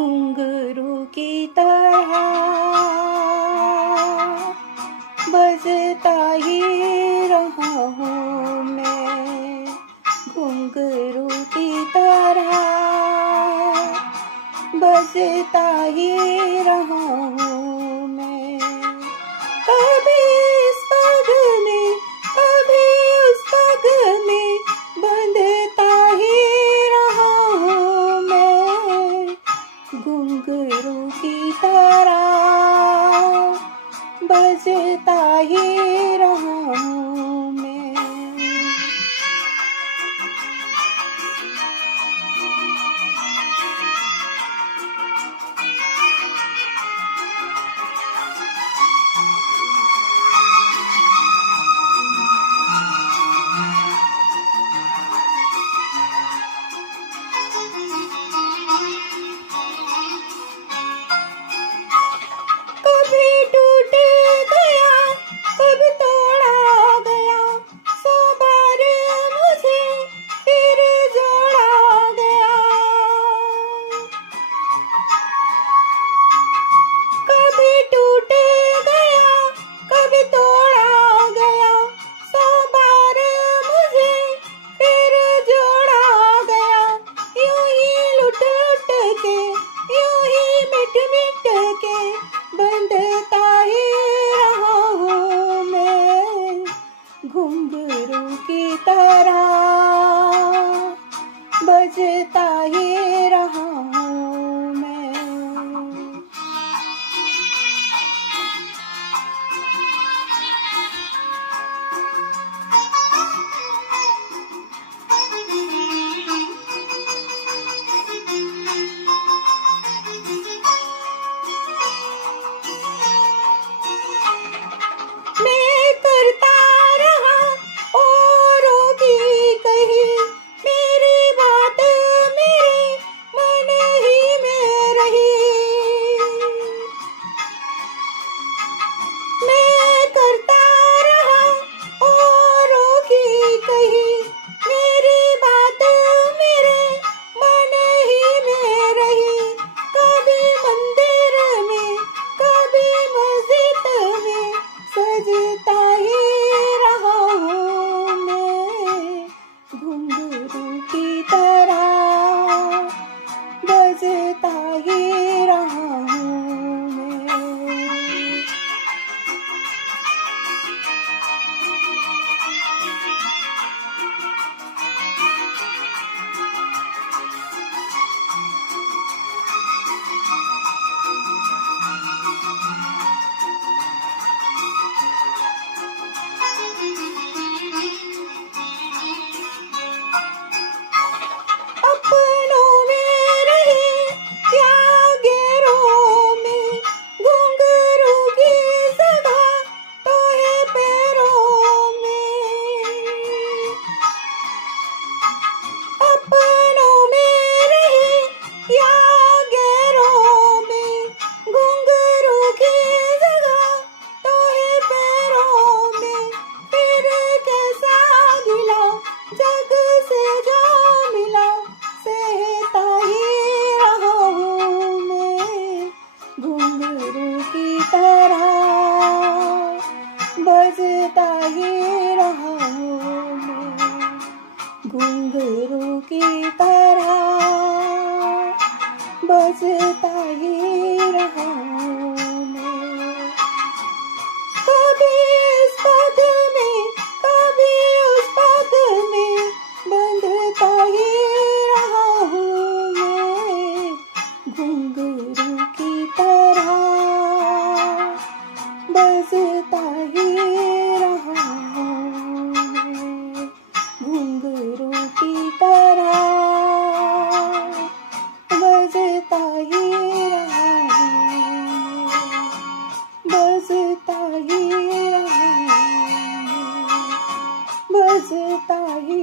घुंघरू की तरह बजता ही रहा हूँ मैं, घुंघरू की तरह बजता ही रहा हूँ मैं। कभी इस पग में कभी उस पग में बंधता ही रहा हूँ मैं, घुंघरू की तरह बजता ही रहा हूँ मैं। कभी टूट गया कभी तोड़ा गया, सौ बार मुझे फिर जोड़ा गया। कभी टूट गया कभी तोड़ा गया, सौ बार मुझे फिर जोड़ा गया। यूं ही लुट लुट के यूं ही मिट मिट के बंधता ही रहा हूँ मैं, घुंघरू की तरह बजता ही रहा हूँ मैं। मैं करता रहा औरों की कही, मेरी बात मेरे मन ही में रही। मैं करता रहा औरों की कही, मेरी बात मेरे मन ही में रही। कभी मंदिर में कभी मस्जिद में सजता ही रहा हूँ मैं, घुंघरू की तरह बजता ही रहा हूँ मैं। अपनों में रहे या गैरों में, घुंघरू की जगह तो है पैरों में। अपनों में रहे या गैरों में, घुंघरू की जगह तो है पैरों में। फिर कैसा गिला जग से जो मिला, सहता ही रहा हूँ मैं, घुंघरू की तरह बजता ही रहा हूँ मैं, घुंघरू की तरह बजता ही रहा हूँ मैं। कभी इस पग में कभी उस पग में बंधता ही रहा हूँ मैं, घुंघरू की तरह बजता ही रहा हूँ मैं, घुंघरू की तरह बजता ही रहा हूँ मैं, बजता ही रहा हूँ मैं, बजता ही